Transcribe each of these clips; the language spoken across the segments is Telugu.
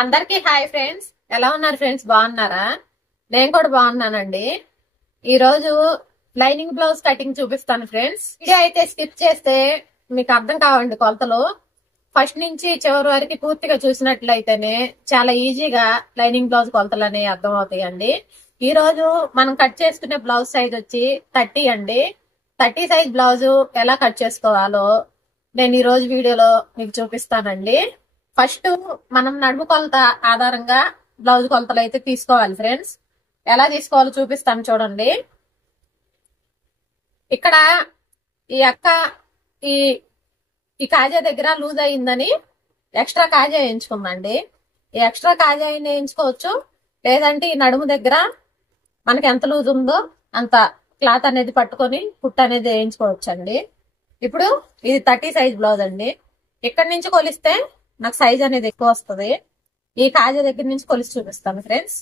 అందరికి హాయ్ ఫ్రెండ్స్. ఎలా ఉన్నారు ఫ్రెండ్స్? బాగున్నారా? నేను కూడా బాగున్నానండి. ఈ రోజు లైనింగ్ బ్లౌజ్ కటింగ్ చూపిస్తాను ఫ్రెండ్స్. వీడియో అయితే స్కిప్ చేస్తే మీకు అర్థం కావండి కొలతలు. ఫస్ట్ నుంచి చివరి వరకు పూర్తిగా చూసినట్లయితేనే చాలా ఈజీగా లైనింగ్ బ్లౌజ్ కొలతలు అనేవి అర్థం అవుతాయండి. ఈ రోజు మనం కట్ చేసుకునే బ్లౌజ్ సైజ్ వచ్చి 30 అండి. 30 సైజ్ బ్లౌజ్ ఎలా కట్ చేసుకోవాలో నేను ఈ రోజు వీడియోలో మీకు చూపిస్తానండి. ఫస్ట్ మనం నడుము కొలత ఆధారంగా బ్లౌజ్ కొలతలు అయితే తీసుకోవాలి ఫ్రెండ్స్. ఎలా తీసుకోవాలో చూపిస్తాను చూడండి. ఇక్కడ ఈ అక్క ఈ ఈ కాజా దగ్గర లూజ్ అయిందని ఎక్స్ట్రా కాజా వేయించుకుందండి. ఈ ఎక్స్ట్రా కాజా అయినా వేయించుకోవచ్చు, లేదంటే ఈ నడుము దగ్గర మనకి ఎంత లూజ్ ఉందో అంత క్లాత్ అనేది పట్టుకొని కుట్ అనేది వేయించుకోవచ్చు అండి. ఇప్పుడు ఇది 30 సైజ్ బ్లౌజ్ అండి. ఇక్కడి నుంచి కొలిస్తే నాకు సైజ్ అనేది ఎక్కువ వస్తుంది. ఈ కాజా దగ్గర నుంచి కొలిసి చూపిస్తాను ఫ్రెండ్స్.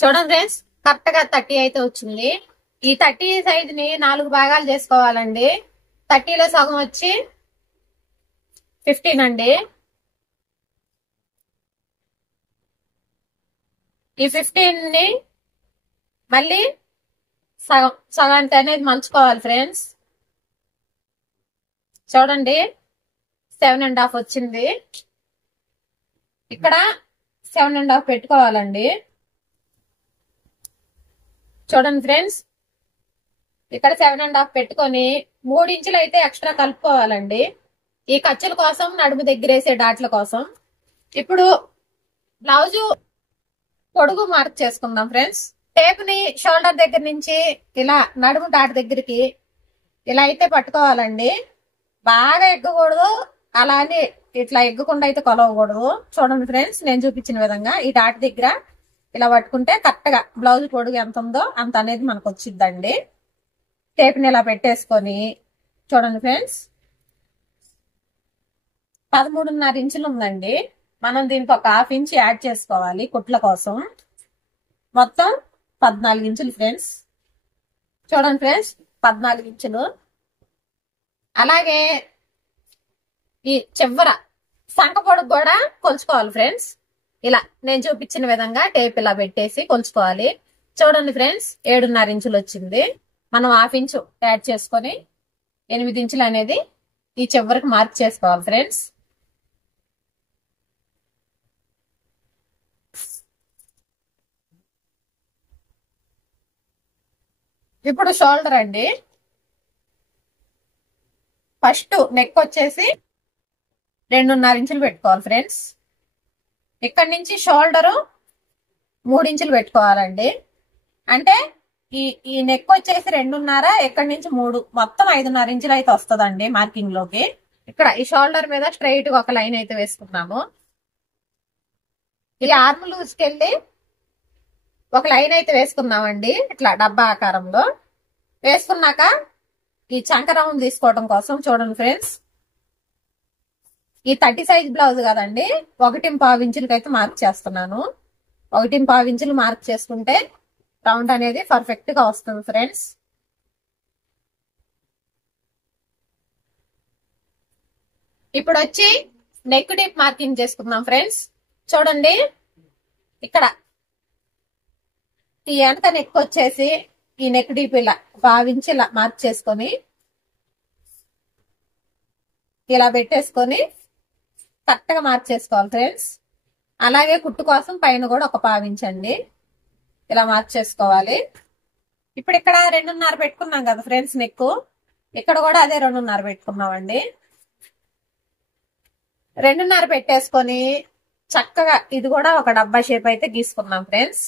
చూడండి ఫ్రెండ్స్, కరెక్ట్ గా 30 అయితే వచ్చింది. ఈ 30 సైజ్ ని 4 భాగాలు చేసుకోవాలండి. 30లో సగం వచ్చి 15 అండి. ఈ 15 ని మళ్ళీ సగానికి అనేది మలుచుకోవాలి ఫ్రెండ్స్. చూడండి 7.5 వచ్చింది. ఇక్కడ 7.5 పెట్టుకోవాలండి. చూడండి ఫ్రెండ్స్, ఇక్కడ 7.5 పెట్టుకొని 3 ఇంచులు అయితే ఎక్స్ట్రా కలుపుకోవాలండి. ఈ ఖర్చుల కోసం, నడుము దగ్గరేసే డాట్ల కోసం. ఇప్పుడు బ్లౌజు పొడుగు మార్క్ చేసుకుందాం ఫ్రెండ్స్. టేప్ ని షోల్డర్ దగ్గర నుంచి ఇలా నడుము డాట్ దగ్గరికి ఇలా అయితే పట్టుకోవాలండి. బాగా ఎగ్గకూడదు, అలానే ఇట్లా ఎగ్గకుండా అయితే కొలవకూడదు. చూడండి ఫ్రెండ్స్, నేను చూపించిన విధంగా ఈ డాట్ దగ్గర ఇలా పట్టుకుంటే కరెక్ట్ గా బ్లౌజ్ పొడుగు ఎంత ఉందో అంత అనేది మనకు వచ్చిద్దండి. టేప్ ని ఇలా పెట్టేసుకొని చూడండి ఫ్రెండ్స్, 13.5 ఇంచులు ఉందండి. మనం దీనికి ఒక 1/2 ఇంచ్ యాడ్ చేసుకోవాలి కుట్ల కోసం. మొత్తం 14 ఇంచులు ఫ్రెండ్స్. చూడండి ఫ్రెండ్స్, 14 ఇంచులు. అలాగే ఈ చివర సంక పొడుగు కూడా కొలుచుకోవాలి ఫ్రెండ్స్. ఇలా నేను చూపించిన విధంగా టేప్ ఇలా పెట్టేసి కొలుచుకోవాలి. చూడండి ఫ్రెండ్స్, 7.5 ఇంచులు వచ్చింది. మనం 1/2 ఇంచు యాడ్ చేసుకొని 8 ఇంచులు అనేది ఈ చివరికి మార్క్ చేసుకోవాలి ఫ్రెండ్స్. ఇప్పుడు షోల్డర్ అండి. ఫస్ట్ నెక్ వచ్చేసి 2.5 ఇంచులు పెట్టుకోవాలి ఫ్రెండ్స్. ఇక్కడ నుంచి షోల్డరు 3 ఇంచులు పెట్టుకోవాలండి. అంటే ఈ నెక్ వచ్చేసి 2.5, ఇక్కడ నుంచి 3, మొత్తం 5.5 ఇంచులు అయితే వస్తుందండి మార్కింగ్ లోకి. ఇక్కడ ఈ షోల్డర్ మీద స్ట్రైట్ గా ఒక లైన్ అయితే వేసుకున్నాము. ఈ ఆర్మ్ లూజ్ కెళ్ళి ఒక లైన్ అయితే వేసుకున్నామండి, ఇట్లా డబ్బా ఆకారంలో. వేసుకున్నాక ఈ చంక రౌండ్ తీసుకోవడం కోసం చూడండి ఫ్రెండ్స్, ఈ 30 సైజ్ బ్లౌజ్ కదండి, 1.5 ఇంచులకి అయితే మార్క్ చేస్తున్నాను. 1.5 ఇంచులు మార్క్ చేసుకుంటే రౌండ్ అనేది పర్ఫెక్ట్ గా వస్తుంది ఫ్రెండ్స్. ఇప్పుడు వచ్చి నెక్ డీప్ మార్కింగ్ చేసుకుందాం ఫ్రెండ్స్. చూడండి, ఇక్కడ ఈ వెనక నెక్ వచ్చేసి ఈ నెక్ డీప్ ఇలా 1/2 ఇంచ్ ఇలా మార్క్ చేసుకొని ఇలా పెట్టేసుకొని కరెక్ట్ గా మార్క్ చేసుకోవాలి ఫ్రెండ్స్. అలాగే కుట్టు కోసం పైన కూడా ఒక 1/2 ఇంచ్ అండి ఇలా మార్క్ చేసుకోవాలి. ఇప్పుడు ఇక్కడ 2.5 పెట్టుకున్నాం కదా ఫ్రెండ్స్ నెక్, ఇక్కడ కూడా అదే 2.5 పెట్టుకున్నామండి. 2.5 పెట్టేసుకొని చక్కగా ఇది కూడా ఒక డబ్బా షేప్ అయితే గీసుకున్నాం ఫ్రెండ్స్.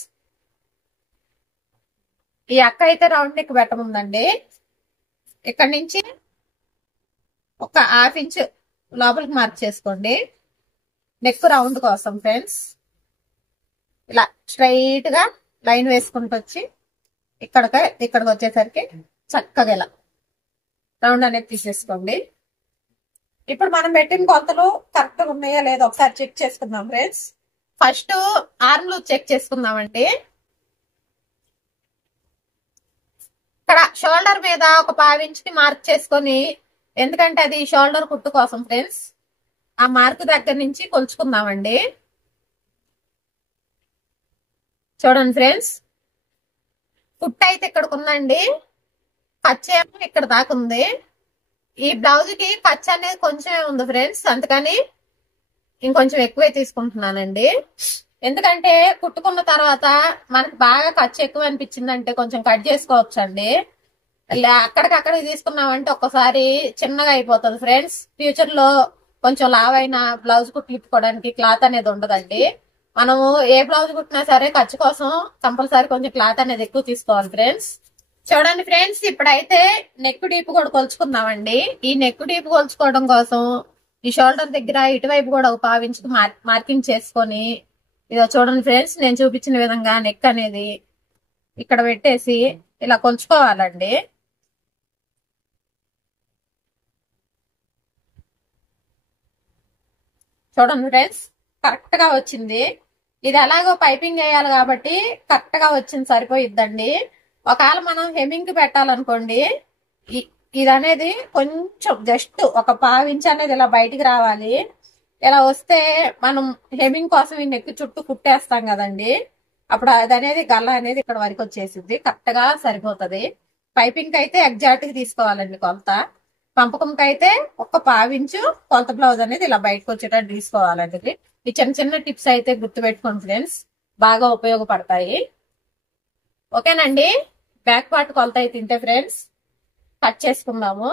ఈ అక్క అయితే రౌండ్ నెక్ పెట్టముందండి. ఇక్కడ నుంచి ఒక 1/2 ఇంచ్ లోపలికి మార్క్ చేసుకోండి నెక్ రౌండ్ కోసం ఫ్రెండ్స్. ఇలా స్ట్రైట్ గా లైన్ వేసుకుంటూ వచ్చి ఇక్కడికి వచ్చేసరికి చక్కగా ఇలా రౌండ్ అనేది తీసేసుకోండి. ఇప్పుడు మనం పెట్టిన కొలతలు కరెక్ట్ గా ఉన్నాయా లేదో ఒకసారి చెక్ చేసుకుందాం friends. First arm loose check చేసుకుందామండి. ఇక్కడ షోల్డర్ మీద ఒక 1/2 ఇంచుకి మార్క్ చేసుకొని, ఎందుకంటే అది షోల్డర్ కుట్టు కోసం ఫ్రెండ్స్, ఆ మార్క్ దగ్గర నుంచి కొలుచుకుందామండి. చూడండి ఫ్రెండ్స్, కుట్టు అయితే ఇక్కడికి ఉందండి, ఖర్చేమో ఇక్కడ దాకా ఉంది. ఈ బ్లౌజ్ కి ఖర్చు అనేది కొంచెమే ఉంది ఫ్రెండ్స్, అందుకని ఇంకొంచెం ఎక్కువే తీసుకుంటున్నానండి. ఎందుకంటే కుట్టుకున్న తర్వాత మనకు బాగా ఖర్చు ఎక్కువ అనిపించిందంటే కొంచెం కట్ చేసుకోవచ్చు అండి. అక్కడికక్కడికి తీసుకున్నామంటే ఒక్కసారి చిన్నగా అయిపోతుంది ఫ్రెండ్స్. ఫ్యూచర్ లో కొంచెం లావైన బ్లౌజ్ కుట్టించుకోవడానికి క్లాత్ అనేది ఉండదండి. మనము ఏ బ్లౌజ్ కుట్టినా సరే ఖర్చు కోసం కంపల్సరీ కొంచెం క్లాత్ అనేది ఎక్కువ తీసుకోవాలి ఫ్రెండ్స్. చూడండి ఫ్రెండ్స్, ఇప్పుడైతే నెక్ డీప్ కూడా కొలుచుకుందామండి. ఈ నెక్ డీప్ కొలుచుకోవడం కోసం ఈ షోల్డర్ దగ్గర ఇటువైపు కూడా ఒక 1/2 ఇంచుకి మార్కింగ్ చేసుకొని, ఇదో చూడండి ఫ్రెండ్స్, నేను చూపించిన విధంగా నెక్ అనేది ఇక్కడ పెట్టేసి ఇలా కొలుచుకోవాలండి. చూడండి ఫ్రెండ్స్, కరెక్ట్ గా వచ్చింది. ఇది ఎలాగో పైపింగ్ వేయాలి కాబట్టి కరెక్ట్ గా వచ్చింది, సరిపోయిద్దండి. ఒకవేళ మనం హెమ్మింగ్ కి పెట్టాలనుకోండి, ఇది అనేది కొంచెం జస్ట్ ఒక 1/2 ఇంచ్ అనేది ఇలా బయటికి రావాలి. ఇలా వస్తే మనం హెమ్మింగ్ కోసం ఈ నెక్ చుట్టూ కుట్టేస్తాం కదండి, అప్పుడు అది అనేది గల్ల అనేది ఇక్కడ వరకు వచ్చేసింది, కరెక్ట్ గా సరిపోతుంది. పైపింగ్ అయితే ఎగ్జాక్ట్ గా తీసుకోవాలండి కొలత. పంపకంకి అయితే ఒక 1/2 ఇంచు కొలత బ్లౌజ్ అనేది ఇలా బయటకు వచ్చేటట్టు తీసుకోవాలండి. ఈ చిన్న చిన్న టిప్స్ అయితే గుర్తుపెట్టుకోండి ఫ్రెండ్స్, బాగా ఉపయోగపడతాయి. ఓకేనండి, బ్యాక్ పార్ట్ కొలత అయితే తింటే ఫ్రెండ్స్, కట్ చేసుకుందాము.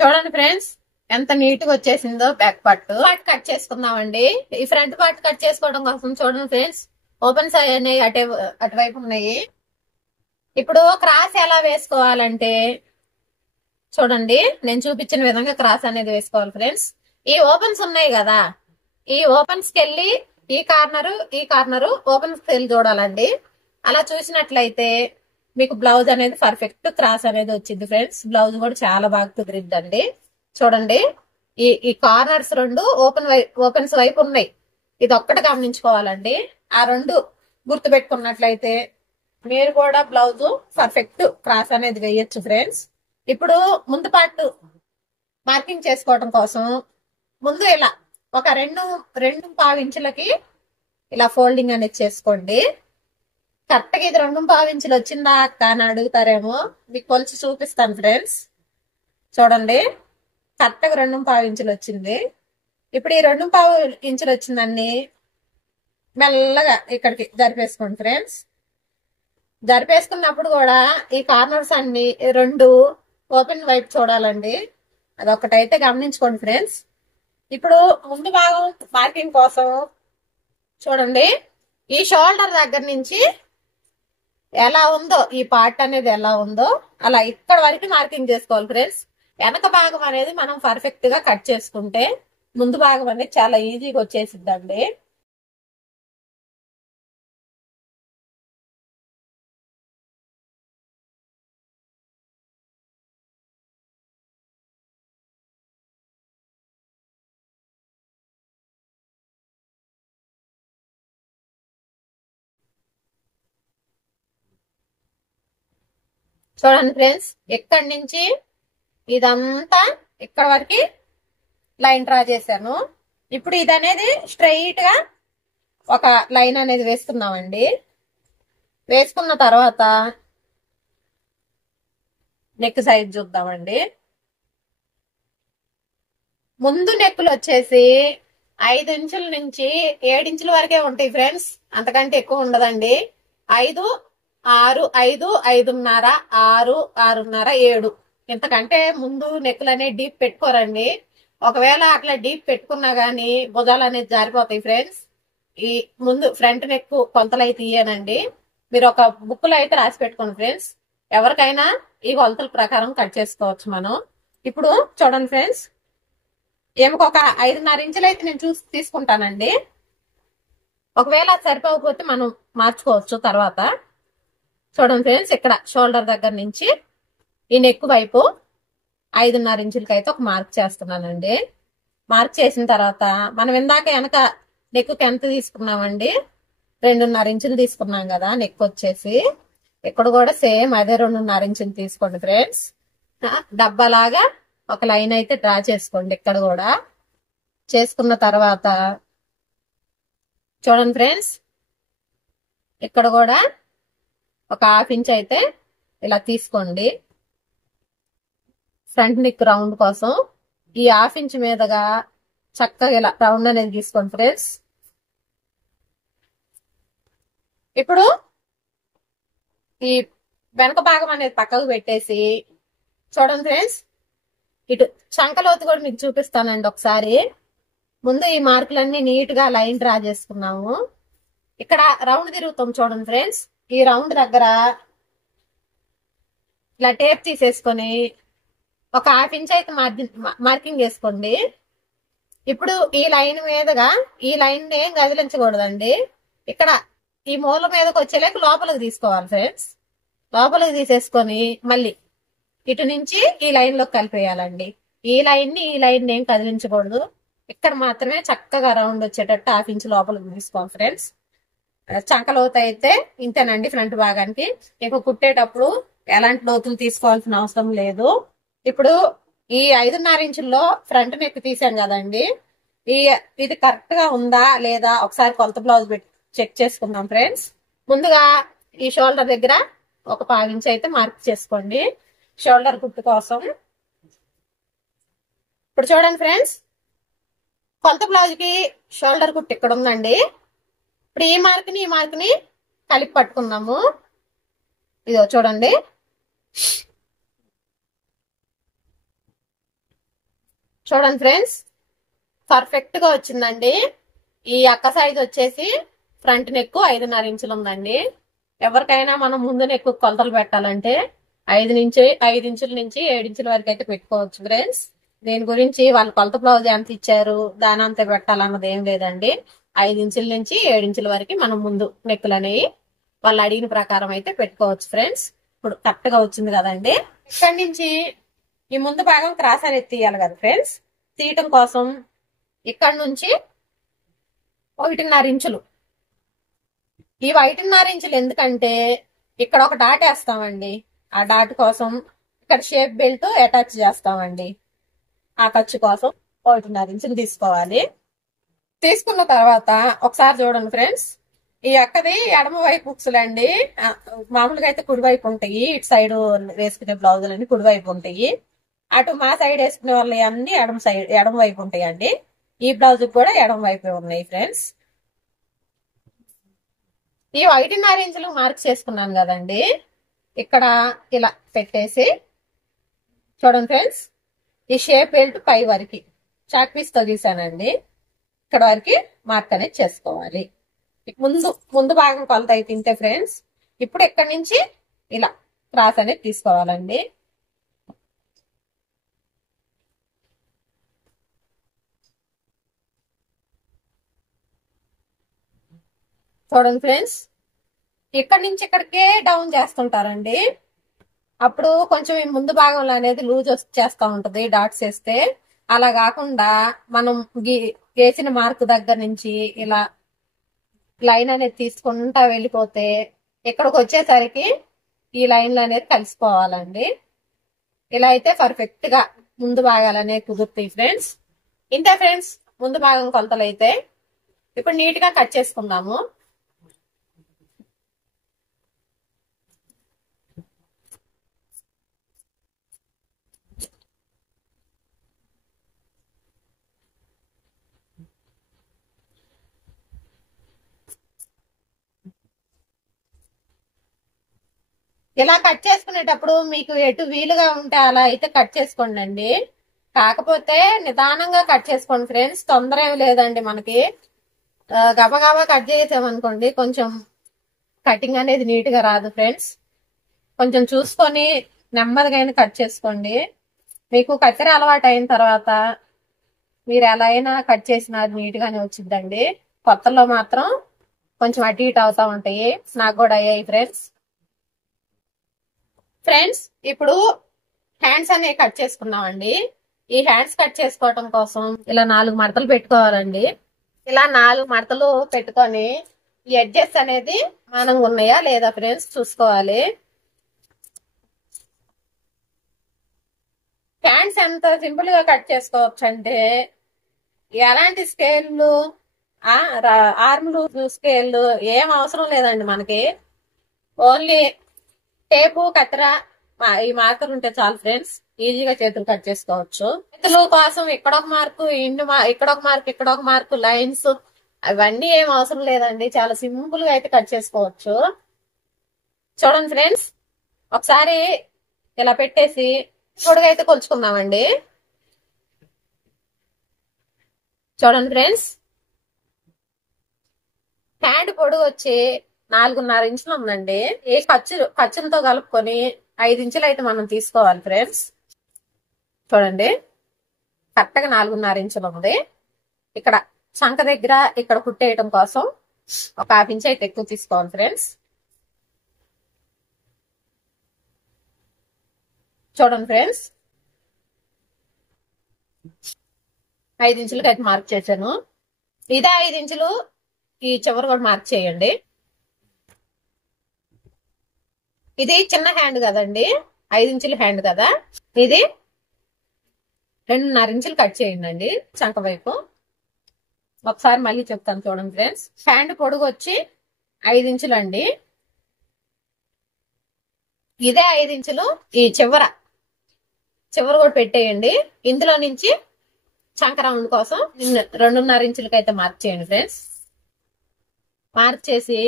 చూడండి ఫ్రెండ్స్, ఎంత నీట్ గా వచ్చేసిందో బ్యాక్ పార్ట్ కట్ చేసుకుందామండి. ఈ ఫ్రంట్ పార్ట్ కట్ చేసుకోవడం కోసం చూడండి ఫ్రెండ్స్, ఓపెన్స్ అనేవి అటువైపు ఉన్నాయి. ఇప్పుడు క్రాస్ ఎలా వేసుకోవాలంటే చూడండి, నేను చూపించిన విధంగా క్రాస్ అనేది వేసుకోవాలి ఫ్రెండ్స్. ఈ ఓపెన్స్ ఉన్నాయి కదా, ఈ ఓపెన్స్ కి వెళ్ళి ఈ కార్నరు ఓపెన్స్ కి వెళ్ళి చూడాలండి. అలా చూసినట్లయితే మీకు బ్లౌజ్ అనేది పర్ఫెక్ట్ క్రాస్ అనేది వచ్చింది ఫ్రెండ్స్. బ్లౌజ్ కూడా చాలా బాగా కుదిరిద్దండి. చూడండి, ఈ కార్నర్స్ రెండు ఓపెన్స్ వైపు ఉన్నాయి, ఇది ఒక్కటి గమనించుకోవాలండి. ఆ రెండు గుర్తు పెట్టుకున్నట్లయితే మీరు కూడా బ్లౌజ్ పర్ఫెక్ట్ క్రాస్ అనేది వేయొచ్చు ఫ్రెండ్స్. ఇప్పుడు ముందు పార్ట్ మార్కింగ్ చేసుకోవడం కోసం ముందు ఇలా ఒక 2.5 ఇంచులకి ఇలా ఫోల్డింగ్ అనేది చేసుకోండి. కరెక్ట్ గా ఇది 2.5 ఇంచులు వచ్చిందా అక్క అని అడుగుతారేమో, మీకు కొలిచి చూపిస్తాను ఫ్రెండ్స్. చూడండి, కరెక్ట్ గా 2.5 ఇంచులు వచ్చింది. ఇప్పుడు ఈ 2.5 ఇంచులు వచ్చిందాన్ని మెల్లగా ఇక్కడికి జరిపేసుకోండి ఫ్రెండ్స్. జరిపేసుకున్నప్పుడు కూడా ఈ కార్నర్స్ అన్ని రెండు ఓపెన్ వైపు చూడాలండి, అదొకటైతే గమనించుకోండి ఫ్రెండ్స్. ఇప్పుడు ముందు భాగం మార్కింగ్ కోసం చూడండి, ఈ షోల్డర్ దగ్గర నుంచి ఎలా ఉందో ఈ పార్ట్ అనేది ఎలా ఉందో అలా ఇక్కడ వరకు మార్కింగ్ చేసుకోవాలి ఫ్రెండ్స్. వెనక భాగం అనేది మనం పర్ఫెక్ట్ గా కట్ చేసుకుంటే ముందు భాగం అనేది చాలా ఈజీగా వచ్చేసిద్దండి. చూడండి ఫ్రెండ్స్, ఇక్కడి నుంచి ఇదంతా ఇక్కడ వరకు లైన్ డ్రా చేశాను. ఇప్పుడు ఇది అనేది స్ట్రైట్ గా ఒక లైన్ అనేది వేసుకున్నామండి. వేసుకున్న తర్వాత నెక్ సైజ్ చూద్దామండి. ముందు నెక్కులు వచ్చేసి 5 ఇంచుల నుంచి 7 ఇంచుల వరకే ఉంటాయి ఫ్రెండ్స్, అంతకంటే ఎక్కువ ఉండదండి. 5, 6, 5, 5.5, 6, 6.5, 7 ఇంతకంటే ముందు నెక్కులు అనేది డీప్ పెట్టుకోరండి. ఒకవేళ అట్లా డీప్ పెట్టుకున్నా గానీ భుజాలు అనేది జారిపోతాయి ఫ్రెండ్స్. ఈ ముందు ఫ్రంట్ నెక్ కొలతలు అయితే ఇయ్యానండి, మీరు ఒక బుక్ లో అయితే రాసి పెట్టుకోండి ఫ్రెండ్స్. ఎవరికైనా ఈ కొలతల ప్రకారం కట్ చేసుకోవచ్చు మనం. ఇప్పుడు చూడండి ఫ్రెండ్స్, ఏమొక 5.5 ఇంచులు అయితే నేను చూసి తీసుకుంటానండి. ఒకవేళ అది సరిపోకపోతే మనం మార్చుకోవచ్చు తర్వాత. చూడండి ఫ్రెండ్స్, ఇక్కడ షోల్డర్ దగ్గర నుంచి ఈ నెక్ వైపు 5.5 ఇంచులకి అయితే ఒక మార్క్ చేస్తున్నానండి. మార్క్ చేసిన తర్వాత మనం ఇందాక వెనక నెక్కి ఎంత తీసుకున్నామండి, 2.5 ఇంచులు తీసుకున్నాం కదా నెక్ వచ్చేసి. ఇక్కడ కూడా సేమ్ అదే 2.5 ఇంచులు తీసుకోండి ఫ్రెండ్స్. డబ్బాలాగా ఒక లైన్ అయితే డ్రా చేసుకోండి. ఇక్కడ కూడా చేసుకున్న తర్వాత చూడండి ఫ్రెండ్స్, ఇక్కడ కూడా ఒక 1/2 ఇంచ్ అయితే ఇలా తీసుకోండి ఫ్రంట్ నెక్ రౌండ్ కోసం. ఈ 1/2 ఇంచ్ మీదగా చక్కగా ఇలా రౌండ్ అనేది తీసుకోండి ఫ్రెండ్స్. ఇప్పుడు ఈ వెనక భాగం అనేది పక్కకు పెట్టేసి చూడండి ఫ్రెండ్స్, ఇటు చంకలోతు కూడా మీకు చూపిస్తానండి ఒకసారి. ముందు ఈ మార్కులన్నీ నీట్ గా లైన్ డ్రా చేసుకున్నాము. ఇక్కడ రౌండ్ తిరుగుతాం చూడండి ఫ్రెండ్స్. ఈ రౌండ్ దగ్గర ఇలా టేప్ తీసేసుకొని ఒక 1/2 ఇంచ్ అయితే మార్కింగ్ వేసుకోండి. ఇప్పుడు ఈ లైన్ మీదగా ఈ లైన్ ఏం కదిలించకూడదండి. ఇక్కడ ఈ మూల మీదకి వచ్చేలాక లోపలికి తీసుకోవాలి ఫ్రెండ్స్. లోపలికి తీసేసుకొని మళ్ళీ ఇటు నుంచి ఈ లైన్ లో కలిపేయాలండి. ఈ లైన్ ని ఈ లైన్ ఏం కదిలించకూడదు. ఇక్కడ మాత్రమే చక్కగా రౌండ్ వచ్చేటట్టు 1/2 ఇంచ్ లోపలికి తీసుకోవాలి ఫ్రెండ్స్. చంక లోతు అయితే ఇంతేనండి ఫ్రంట్ భాగానికి. ఇక కుట్టేటప్పుడు ఎలాంటి లోతులు తీసుకోవాల్సిన అవసరం లేదు. ఇప్పుడు ఈ 5.5 ఇంచుల్లో ఫ్రంట్ నెక్ తీసాం కదండి, ఇది కరెక్ట్ గా ఉందా లేదా ఒకసారి కొలత బ్లౌజ్ పెట్టి చెక్ చేసుకుందాం ఫ్రెండ్స్. ముందుగా ఈ షోల్డర్ దగ్గర ఒక 1/2 ఇంచ్ అయితే మార్క్ చేసుకోండి షోల్డర్ కుట్టు కోసం. ఇప్పుడు చూడండి ఫ్రెండ్స్, కొలత బ్లౌజ్ కి షోల్డర్ కుట్టు ఇక్కడ ఉందండి. ఇప్పుడు ఈ మార్క్ ని కలిపి పట్టుకున్నాము. ఇదో చూడండి, చూడండి ఫ్రెండ్స్, పర్ఫెక్ట్ గా వచ్చిందండి. ఈ అక్క సైజ్ వచ్చేసి ఫ్రంట్ నెక్ 5.5 ఇంచులు ఉందండి. ఎవరికైనా మనం ముందు నెక్ కొలతలు పెట్టాలంటే 5 ఇంచుల నుంచి 7 ఇంచుల వరకు అయితే పెట్టుకోవచ్చు ఫ్రెండ్స్. దీని గురించి వాళ్ళు కొలత బ్లౌజ్ ఎంత ఇచ్చారు దాని అంతా పెట్టాలన్నది ఏం లేదండి. 5 ఇంచుల నుంచి 7 ఇంచుల వరకు మనం ముందు నెక్కులు అనేవి వాళ్ళు అడిగిన ప్రకారం అయితే పెట్టుకోవచ్చు ఫ్రెండ్స్. ఇప్పుడు కరెక్ట్ గా వచ్చింది కదండి. ఇక్కడి నుంచి ఈ ముందు భాగం క్రాస్ అనేది తీయాలి కదా ఫ్రెండ్స్. తీయటం కోసం ఇక్కడ నుంచి 1.5 ఇంచులు, ఈ 1.5 ఇంచులు ఎందుకంటే ఇక్కడ ఒక డాట్ వేస్తామండి. ఆ డాట్ కోసం ఇక్కడ షేప్ బెల్ట్ అటాచ్ చేస్తామండి. ఆ ఖర్చు కోసం 1.5 ఇంచులు తీసుకోవాలి. తీసుకున్న తర్వాత ఒకసారి చూడండి ఫ్రెండ్స్, ఈ అక్కది ఎడమ వైపు బుక్స్లండి. మామూలుగా అయితే కుడివైపు ఉంటాయి. ఇటు సైడ్ వేసుకునే బ్లౌజులన్నీ కుడివైపు ఉంటాయి. అటు మా సైడ్ వేసుకునే వాళ్ళు అన్ని ఎడమ వైపు ఉంటాయండి. ఈ బ్లౌజ్ కూడా ఎడమ వైపే ఉన్నాయి ఫ్రెండ్స్. ఈ 1.5 ఇంచులు మార్క్ చేసుకున్నాను కదండి, ఇక్కడ ఇలా పెట్టేసి చూడండి ఫ్రెండ్స్, ఈ షేప్ బెల్ట్ పై వరకు చాక్ పీస్ తో గీసానండి. ఇక్కడ వరకు మార్క్ అనేది చేసుకోవాలి. ముందు భాగం కొలత అయితే ఇంతే ఫ్రెండ్స్. ఇప్పుడు ఇక్కడ నుంచి ఇలా క్రాస్ అనేది తీసుకోవాలండి. చూడండి ఫ్రెండ్స్, ఇక్కడి నుంచి ఇక్కడికే డౌన్ చేస్తుంటారండి. అప్పుడు కొంచెం ఈ ముందు భాగంలో అనేది లూజ్ వచ్చేస్తా ఉంటది డాట్స్ వేస్తే. అలా కాకుండా మనం గీసిన మార్క్ దగ్గర నుంచి ఇలా లైన్ అనేది తీసుకుంటా వెళ్ళిపోతే ఇక్కడికి వచ్చేసరికి ఈ లైన్లు అనేది కలిసిపోవాలండి. ఇలా అయితే పర్ఫెక్ట్ గా ముందు భాగాలు అనేవి కుదురుతాయి ఫ్రెండ్స్. ఇంతే ఫ్రెండ్స్ ముందు భాగం కొలతలు అయితే. ఇప్పుడు నీట్ గా కట్ చేసుకుందాము. ఇలా కట్ చేసుకునేటప్పుడు మీకు ఎటు వీలుగా ఉంటే అలా అయితే కట్ చేసుకోండి. కాకపోతే నిదానంగా కట్ చేసుకోండి ఫ్రెండ్స్. తొందర ఏమి లేదండి మనకి. గబగబా కట్ చేసామనుకోండి కొంచెం కటింగ్ అనేది నీట్ గా రాదు ఫ్రెండ్స్. కొంచెం చూసుకొని నెమ్మదిగా కట్ చేసుకోండి. మీకు కత్తెర అలవాటు అయిన తర్వాత మీరు ఎలా అయినా కట్ చేసిన అది నీట్ గానే వచ్చిందండి. కొత్తలో మాత్రం కొంచెం అటు ఇటు అవుతా ఉంటాయి. నాకు కూడా అయ్యాయి ఫ్రెండ్స్. ఫ్రెండ్స్ ఇప్పుడు హ్యాండ్స్ అనేవి కట్ చేసుకున్నామండి. ఈ హ్యాండ్స్ కట్ చేసుకోవటం కోసం ఇలా 4 మడతలు పెట్టుకోవాలండి. ఇలా 4 మడతలు పెట్టుకొని ఈ ఎడ్జెస్ అనేది మనం ఉన్నాయా లేదా ఫ్రెండ్స్ చూసుకోవాలి. హ్యాండ్స్ ఎంత సింపుల్ గా కట్ చేసుకోవచ్చు అంటే ఎలాంటి స్కేళ్ళు ఆర్మ్లు స్కేళ్ళు ఏం అవసరం లేదండి మనకి. ఓన్లీ టేపు కత్తెర ఈ మార్కర్ ఉంటే చాలు ఫ్రెండ్స్, ఈజీగా చేతులు కట్ చేసుకోవచ్చు. చేతుల కోసం ఇక్కడ ఒక మార్కు, ఇక్కడ ఒక మార్కు, ఇక్కడ ఒక మార్కు, లైన్స్ అవన్నీ ఏం అవసరం లేదండి. చాలా సింపుల్ గా అయితే కట్ చేసుకోవచ్చు. చూడండి ఫ్రెండ్స్, ఒకసారి ఇలా పెట్టేసి పొడుగు అయితే కొలుచుకుందామండి. చూడండి ఫ్రెండ్స్, హ్యాండ్ పొడుగు వచ్చి 4.5 ఇంచులు ఉందండి. ఏ ఖర్చులతో కలుపుకొని 5 ఇంచులు అయితే మనం తీసుకోవాలి ఫ్రెండ్స్. చూడండి, కరెక్ట్ గా 4.5 ఇంచులు ఉంది. ఇక్కడ చంక దగ్గర ఇక్కడ కుట్టేయటం కోసం ఒక 1/2 ఇంచ్ అయితే ఎక్కువ తీసుకోవాలి ఫ్రెండ్స్. చూడండి ఫ్రెండ్స్, 5 ఇంచులకి అయితే మార్క్ చేశాను. ఇదే 5 ఇంచులు ఈ చివరి కూడా మార్క్ చేయండి. ఇది చిన్న హ్యాండ్ కదండి, 5 ఇంచుల హ్యాండ్ కదా. ఇది 2.5 ఇంచులు కట్ చేయండి చంక వైపు. ఒకసారి మళ్ళీ చెప్తాను చూడండి ఫ్రెండ్స్. హ్యాండ్ పొడుగు వచ్చి 5 ఇంచులు అండి. ఇదే 5 ఇంచులు ఈ చివర కూడా పెట్టేయండి. ఇందులో నుంచి చంక రౌండ్ కోసం 2.5 ఇంచులకి అయితే మార్క్ చేయండి ఫ్రెండ్స్. మార్క్ చేసి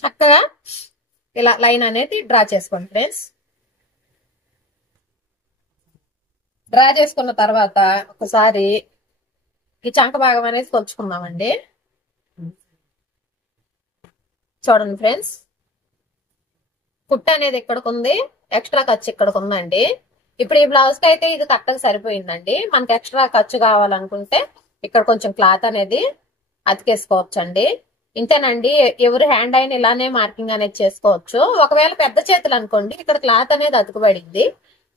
చక్కగా ఇలా లైన్ అనేది డ్రా చేసుకోండి ఫ్రెండ్స్. డ్రా చేసుకున్న తర్వాత ఒకసారి ఈ చంక భాగం అనేది కొలుచుకుందామండి. చూడండి ఫ్రెండ్స్, కుట్ట అనేది ఇక్కడికి ఉంది, ఎక్స్ట్రా ఖర్చు ఇక్కడికి ఉందండి. ఇప్పుడు ఈ బ్లౌజ్ కి అయితే ఇది కరెక్ట్ గా సరిపోయిందండి. మనకి ఎక్స్ట్రా ఖర్చు కావాలనుకుంటే ఇక్కడ కొంచెం క్లాత్ అనేది అతికేసుకోవచ్చండి. ఇంతేనండి, ఎవరు హ్యాండ్ అయిన ఇలానే మార్కింగ్ అనేది చేసుకోవచ్చు. ఒకవేళ పెద్ద చేతులు అనుకోండి ఇక్కడ క్లాత్ అనేది అతుకుబడింది,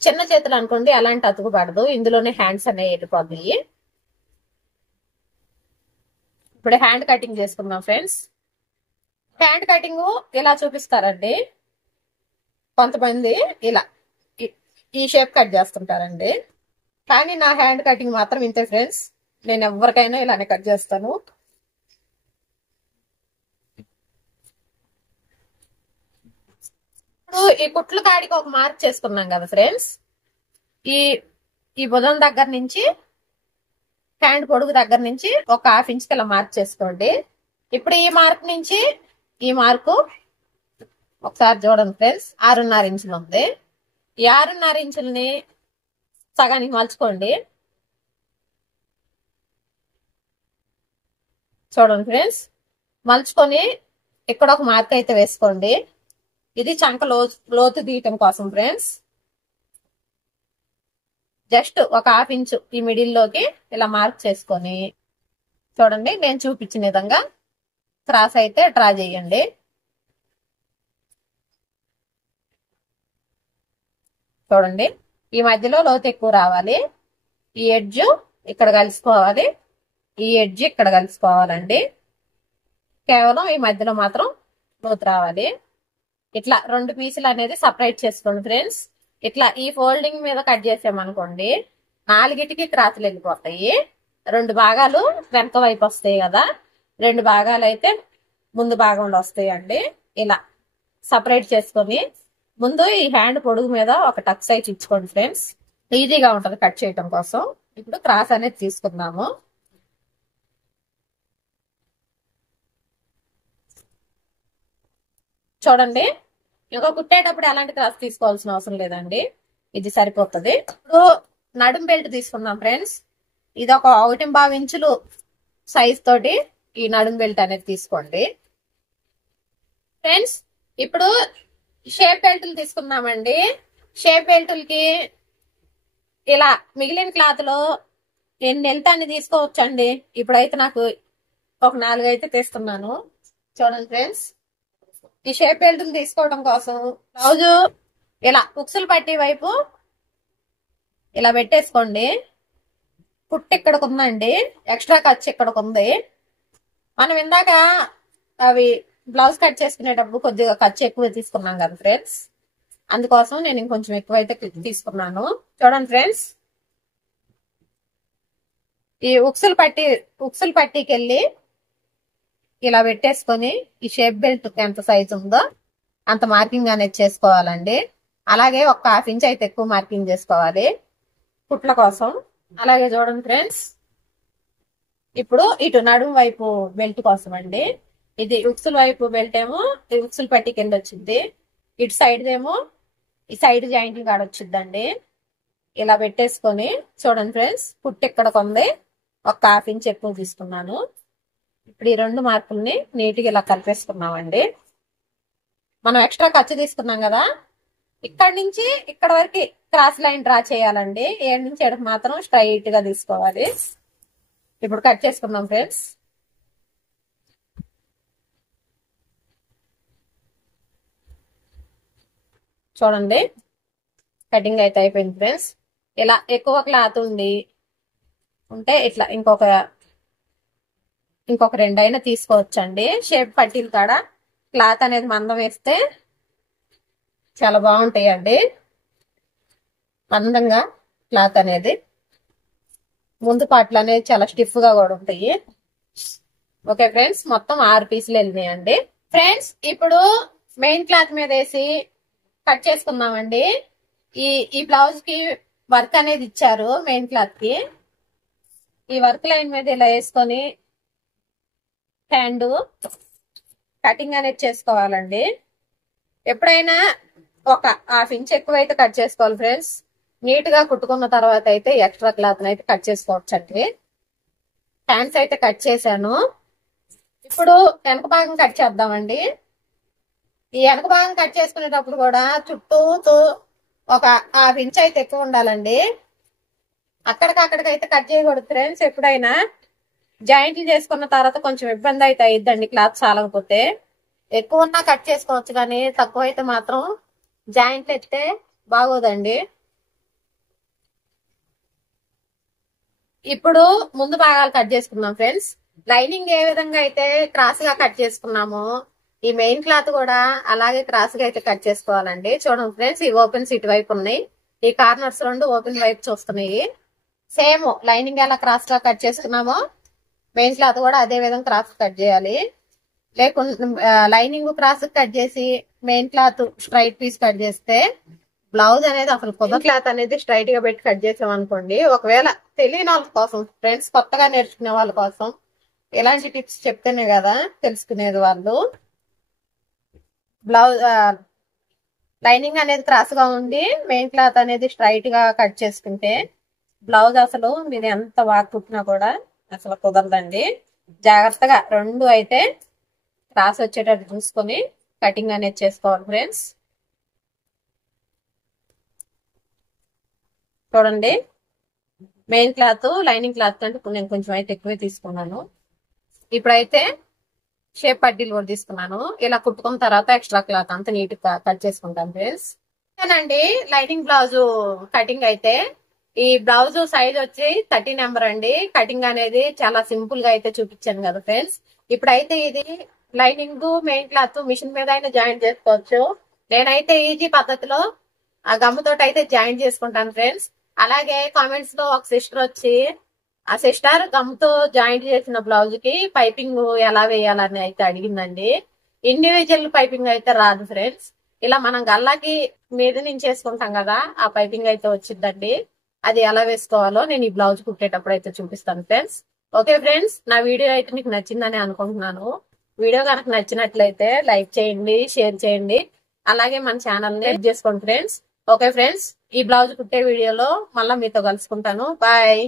చిన్న చేతులు అనుకోండి అలాంటి అతుకుపడదు, ఇందులోనే హ్యాండ్స్ అనేవి వెళ్ళిపోతాయి. ఇప్పుడు హ్యాండ్ కటింగ్ చేసుకున్నాం ఫ్రెండ్స్. హ్యాండ్ కటింగ్ ఇలా చూపిస్తారండి కొంతమంది, ఇలా ఈ షేప్ కట్ చేస్తుంటారండి. కానీ నా హ్యాండ్ కటింగ్ మాత్రం ఇంతే ఫ్రెండ్స్, నేను ఎవరికైనా ఇలానే కట్ చేస్తాను. ఇప్పుడు ఈ కుట్లు కాడికి ఒక మార్క్ చేసుకున్నాం కదా ఫ్రెండ్స్. ఈ భుజం దగ్గర నుంచి హ్యాండ్ పొడుగు దగ్గర నుంచి ఒక 1/2 ఇంచ్ ఇలా మార్క్ చేసుకోండి. ఇప్పుడు ఈ మార్క్ నుంచి ఈ మార్కు ఒకసారి చూడండి ఫ్రెండ్స్, 6.5 ఇంచులు ఉంది. ఈ 6.5 ఇంచుల్ని సగానికి మలుచుకోండి. చూడండి ఫ్రెండ్స్, మలుచుకొని ఇక్కడ ఒక మార్క్ అయితే వేసుకోండి. ఇది చంక లోతు తీయటం కోసం ఫ్రెండ్స్. జస్ట్ ఒక 1/2 ఇంచు ఈ మిడిల్ లోకి ఇలా మార్క్ చేసుకొని చూడండి, నేను చూపించిన విధంగా క్రాస్ అయితే డ్రా చేయండి. చూడండి, ఈ మధ్యలో లోతు ఎక్కువ రావాలి. ఈ ఎడ్జ్ ఇక్కడ కలిసిపోవాలి, ఈ ఎడ్జ్ ఇక్కడ కలిసిపోవాలండి. కేవలం ఈ మధ్యలో మాత్రం లోతు రావాలి. ఇట్లా 2 పీసులు అనేది సపరేట్ చేసుకోండి ఫ్రెండ్స్. ఇట్లా ఈ ఫోల్డింగ్ మీద కట్ చేసామనుకోండి 4గిటికి క్రాసులు వెళ్ళిపోతాయి. 2 భాగాలు వెనక వైపు వస్తాయి కదా, 2 భాగాలు అయితే ముందు భాగంలో వస్తాయండి. ఇలా సపరేట్ చేసుకొని ముందు ఈ హ్యాండ్ పొడుగు మీద ఒక టక్స్ అయితే ఇచ్చుకోండి ఫ్రెండ్స్, ఈజీగా ఉంటది కట్ చేయటం కోసం. ఇప్పుడు క్రాస్ అనేది తీసుకుందాము. చూడండి, ఇంకా కుట్టేటప్పుడు ఎలాంటి క్రాస్ తీసుకోవాల్సిన అవసరం లేదండి, ఇది సరిపోతుంది. ఇప్పుడు నడుం బెల్ట్ తీసుకుందాం ఫ్రెండ్స్. ఇది ఒక 1.5 ఇంచులు సైజ్ తోటి ఈ నడుం బెల్ట్ అనేది తీసుకోండి ఫ్రెండ్స్. ఇప్పుడు షేప్ బెల్ట్లు తీసుకున్నామండి. షేప్ బెల్టులకి ఇలా మిగిలిన క్లాత్ లో ఎన్ని ఎంత అని తీసుకోవచ్చండి. ఇప్పుడైతే నాకు ఒక 4 అయితే తీస్తున్నాను. చూడండి ఫ్రెండ్స్, ఈ షేప్ బెల్ట్ తీసుకోవడం కోసం బ్లౌజ్ ఇలా ఉక్సులు పట్టి వైపు ఇలా పెట్టేసుకోండి. కుట్టు ఇక్కడికి ఉందండి, ఎక్స్ట్రా ఖర్చు ఇక్కడికి ఉంది. మనం ఇందాక అవి బ్లౌజ్ కట్ చేసుకునేటప్పుడు కొద్దిగా ఖర్చు ఎక్కువ తీసుకున్నాం కదా ఫ్రెండ్స్, అందుకోసం నేను ఇంకొంచెం ఎక్కువైతే తీసుకున్నాను. చూడండి ఫ్రెండ్స్, ఈ ఉక్సులు పట్టీకి వెళ్ళి ఇలా పెట్టేసుకొని ఈ షేప్ బెల్ట్ ఎంత సైజు ఉందో అంత మార్కింగ్ అనేది చేసుకోవాలండి. అలాగే ఒక 1/2 ఇంచ్ అయితే ఎక్కువ మార్కింగ్ చేసుకోవాలి కుట్ల కోసం. అలాగే చూడండి ఫ్రెండ్స్, ఇప్పుడు ఇటు నడుము వైపు బెల్ట్ కోసం అండి, ఇది ఉక్సుల వైపు బెల్ట్ ఏమో ఈ ఉక్సుల పట్టికి వెళ్ళి వచ్చింది, ఇటు సైడ్ ఏమో ఈ సైడ్ జాయింట్ కాడ వచ్చిందండి. ఇలా పెట్టేసుకొని చూడండి ఫ్రెండ్స్, కుట్టు ఇక్కడ కొంది ఒక 1/2 ఇంచ్ ఎక్కువ తీసుకున్నాను. ఇప్పుడు ఈ 2 మార్కుల్ని నీట్గా ఇలా కలిపేసుకున్నామండి. మనం ఎక్స్ట్రా ఖర్చు తీసుకున్నాం కదా, ఇక్కడ నుంచి ఇక్కడ వరకు క్రాస్ లైన్ డ్రా చేయాలండి. 7 నుంచి 7 మాత్రం స్ట్రైట్ గా తీసుకోవాలి. ఇప్పుడు కట్ చేసుకుందాం ఫ్రెండ్స్. చూడండి, కటింగ్ అయితే అయిపోయింది ఫ్రెండ్స్. ఇలా ఎక్కువ క్లాత్ ఉంటే ఇట్లా ఇంకొక 2 అయినా తీసుకోవచ్చండి. షేప్ పట్టీలు కాడ క్లాత్ అనేది మందం వేస్తే చాలా బాగుంటాయండి. మందంగా క్లాత్ అనేది ముందు పాటలు అనేది చాలా స్టిఫ్ గా కూడా ఉంటాయి. ఓకే ఫ్రెండ్స్, మొత్తం 6 పీసులు వెళ్ళినాయండి. ఫ్రెండ్స్, ఇప్పుడు మెయిన్ క్లాత్ మీద వేసి కట్ చేసుకుందామండి. ఈ బ్లౌజ్ కి వర్క్ అనేది ఇచ్చారు మెయిన్ క్లాత్ కి. ఈ వర్క్ లైన్ మీద ఇలా వేసుకొని హ్యాండ్ కటింగ్ అనేది చేసుకోవాలండి. ఎప్పుడైనా ఒక 1/2 ఇంచ్ ఎక్కువ అయితే కట్ చేసుకోవాలి ఫ్రెండ్స్. నీట్ గా కుట్టుకున్న తర్వాత అయితే ఎక్స్ట్రా క్లాత్ అయితే కట్ చేసుకోవచ్చు అండి. హ్యాండ్స్ అయితే కట్ చేశాను. ఇప్పుడు వెనక భాగం కట్ చేద్దామండి. ఈ వెనక భాగం కట్ చేసుకునేటప్పుడు కూడా చుట్టూ ఒక 1/2 ఇంచ్ అయితే ఎక్కువ ఉండాలండి. అక్కడికైతే కట్ చేయకూడదు ఫ్రెండ్స్. ఎప్పుడైనా జాయింట్లు చేసుకున్న తర్వాత కొంచెం ఇబ్బంది అయితే అయిద్దండి క్లాత్ చాలకపోతే. ఎక్కువ ఉన్నా కట్ చేసుకోవచ్చు, కానీ తక్కువ అయితే మాత్రం జాయింట్లు ఎత్తే బాగోదండి. ఇప్పుడు ముందు భాగాలు కట్ చేసుకుందాం ఫ్రెండ్స్. లైనింగ్ ఏ విధంగా అయితే క్రాస్ గా కట్ చేసుకున్నామో ఈ మెయిన్ క్లాత్ కూడా అలాగే క్రాస్ గా అయితే కట్ చేసుకోవాలండి. చూడండి ఫ్రెండ్స్, ఈ ఓపెన్స్ ఇటువైపు ఉన్నాయి, ఈ కార్నర్స్ 2 ఓపెన్ వైపు చూస్తున్నాయి. సేమ్ లైనింగ్ ఎలా క్రాస్ గా కట్ చేసుకున్నామో మెయిన్ క్లాత్ కూడా అదే విధంగా క్రాస్ కట్ చేయాలి. లేకుండా లైనింగ్ క్రాస్ కట్ చేసి main cloth straight piece cut చేస్తే బ్లౌజ్ అనేది అసలు కుదరదు. క్లాత్ అనేది స్ట్రైట్ గా పెట్టి కట్ చేసాం అనుకోండి. ఒకవేళ తెలియని వాళ్ళ కోసం ఫ్రెండ్స్, కొత్తగా నేర్చుకునే వాళ్ళ కోసం ఇలాంటి టిప్స్ చెప్తేనే కదా తెలుసుకునేది వాళ్ళు. బ్లౌజ్ లైనింగ్ అనేది క్రాస్ గా ఉండి మెయిన్ క్లాత్ అనేది స్ట్రైట్ గా కట్ చేసుకుంటే బ్లౌజ్ అసలు మీరు ఎంత బాగా కుట్టినా కూడా అసలు కుదరదండి. జాగ్రత్తగా 2 అయితే క్రాస్ వచ్చేటట్టు చూసుకొని కటింగ్ అనేది చేసుకోవాలి ఫ్రెండ్స్. చూడండి, మెయిన్ క్లాత్ లైనింగ్ క్లాత్ కంటే నేను కొంచెం అయితే ఎక్కువే తీసుకున్నాను. ఇప్పుడైతే షేప్ పట్టీలు కూడా తీసుకున్నాను. ఇలా కుట్టుకున్న తర్వాత ఎక్స్ట్రా క్లాత్ అంతా నీట్ గా కట్ చేసుకుంటాను ఫ్రెండ్స్. అండి లైనింగ్ బ్లౌజ్ కటింగ్ అయితే ఈ బ్లౌజ్ సైజ్ వచ్చి 30 నెంబర్ అండి. కటింగ్ అనేది చాలా సింపుల్ గా అయితే చూపించాను కదా ఫ్రెండ్స్. ఇప్పుడైతే ఇది లైనింగ్ మెయిన్ క్లాత్ మిషన్ మీద అయినా జాయింట్ చేసుకోవచ్చు. నేనైతే ఈజీ పద్ధతిలో ఆ గమ్ముతోటి అయితే జాయింట్ చేసుకుంటాను ఫ్రెండ్స్. అలాగే కామెంట్స్ లో ఒక సిస్టర్ వచ్చి ఆ సిస్టర్ గమ్ముతో జాయింట్ చేసిన బ్లౌజ్ కి పైపింగ్ ఎలా వేయాలని అయితే అడిగిందండి. ఇండివిజువల్ పైపింగ్ అయితే రాదు ఫ్రెండ్స్. ఇలా మనం గల్లాకి మీద నుంచి వేసుకుంటాం కదా, ఆ పైపింగ్ అయితే వచ్చిందండి. అది ఎలా వేసుకోవాలో నేను ఈ బ్లౌజ్ కుట్టేటప్పుడు అయితే చూపిస్తాను ఫ్రెండ్స్. ఓకే ఫ్రెండ్స్, నా వీడియో అయితే మీకు నచ్చిందని అనుకుంటున్నాను. వీడియో కనుక నచ్చినట్లయితే లైక్ చేయండి, షేర్ చేయండి, అలాగే మన ఛానల్ ని సబ్స్క్రైబ్ చేసుకోండి ఫ్రెండ్స్. ఓకే ఫ్రెండ్స్, ఈ బ్లౌజ్ కుట్టే వీడియోలో మళ్ళీ మీతో కలుసుకుంటాను. బాయ్.